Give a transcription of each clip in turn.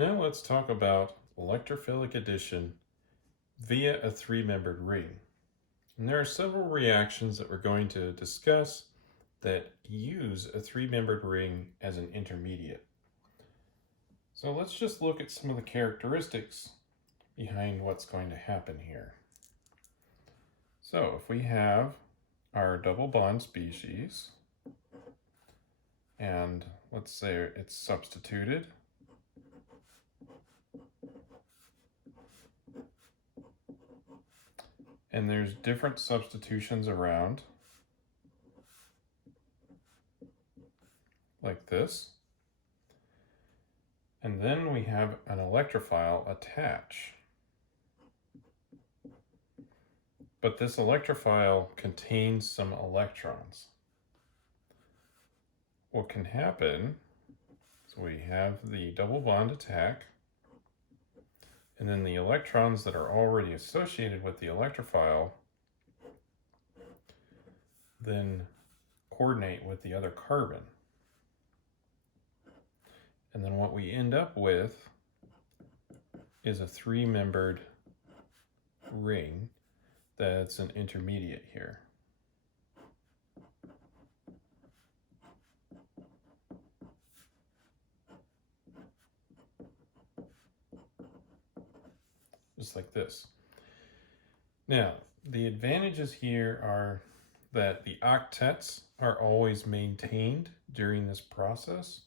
Now let's talk about electrophilic addition via a three-membered ring. And there are several reactions that we're going to discuss that use a three-membered ring as an intermediate. So let's just look at some of the characteristics behind what's going to happen here. So if we have our double bond species, and let's say it's substituted, and there's different substitutions around, like this. And then we have an electrophile attach. But this electrophile contains some electrons. What can happen is we have the double bond attack, and then the electrons that are already associated with the electrophile then coordinate with the other carbon. And then what we end up with is a three-membered ring that's an intermediate here. Just like this. Now, the advantages here are that the octets are always maintained during this process,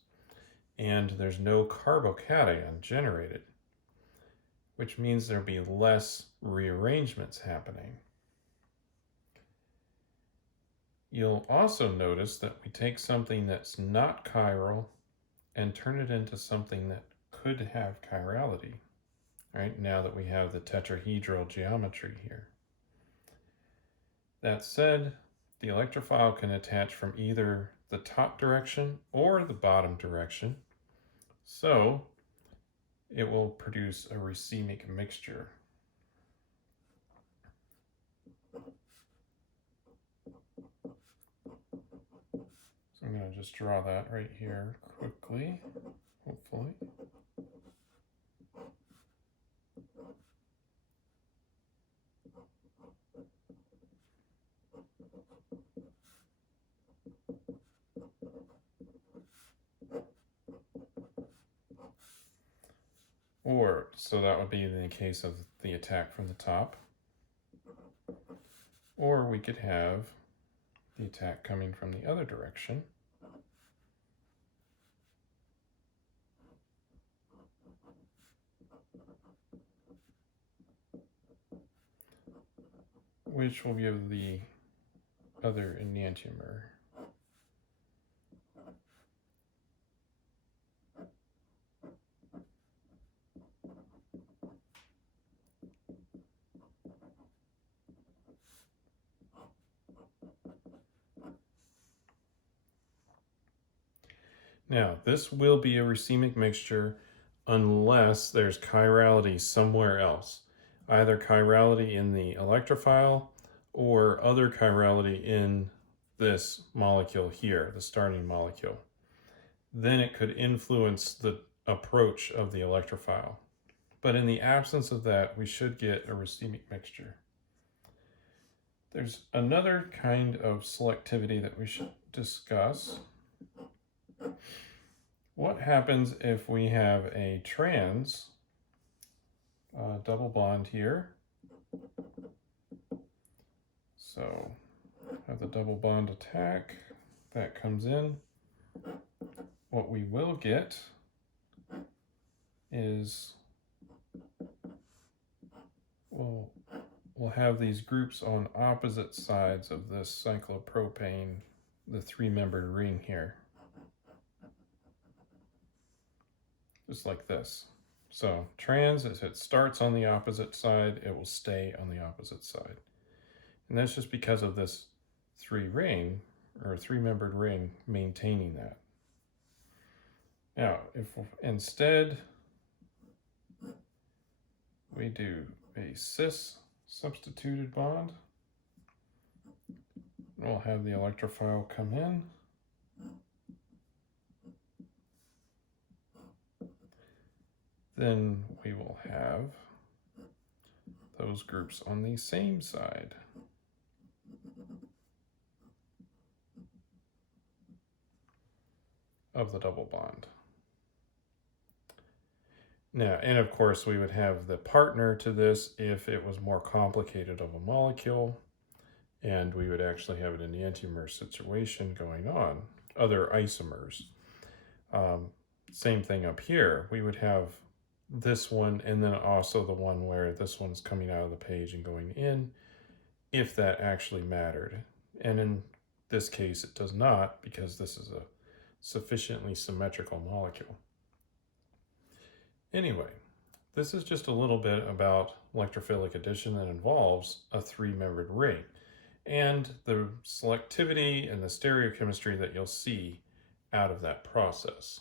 and there's no carbocation generated, which means there'll be less rearrangements happening. You'll also notice that we take something that's not chiral and turn it into something that could have chirality, right? Now that we have the tetrahedral geometry here. That said, the electrophile can attach from either the top direction or the bottom direction, so it will produce a racemic mixture. So I'm going to just draw that right here quickly, hopefully. Or, so that would be in the case of the attack from the top. Or we could have the attack coming from the other direction. Which will give the other enantiomer. Now, this will be a racemic mixture unless there's chirality somewhere else, either chirality in the electrophile or other chirality in this molecule here, the starting molecule. Then it could influence the approach of the electrophile. But in the absence of that, we should get a racemic mixture. There's another kind of selectivity that we should discuss. What happens if we have a trans double bond here? So have the double bond attack, that comes in. What we will get is we'll have these groups on opposite sides of this cyclopropane, the three-membered ring here. Just like this. So trans, as it starts on the opposite side, it will stay on the opposite side. And that's just because of this three-membered ring maintaining that. Now, if instead we do a cis substituted bond, we'll have the electrophile come in. then we will have those groups on the same side. Of the double bond. Now, and of course, we would have the partner to this if it was more complicated of a molecule, and we would actually have it in the enantiomer situation going on, other isomers. Same thing up here. We would have this one and then also the one where this one's coming out of the page and going in, if that actually mattered. And in this case, it does not, because this is a sufficiently symmetrical molecule. Anyway, this is just a little bit about electrophilic addition that involves a three-membered ring and the selectivity and the stereochemistry that you'll see out of that process.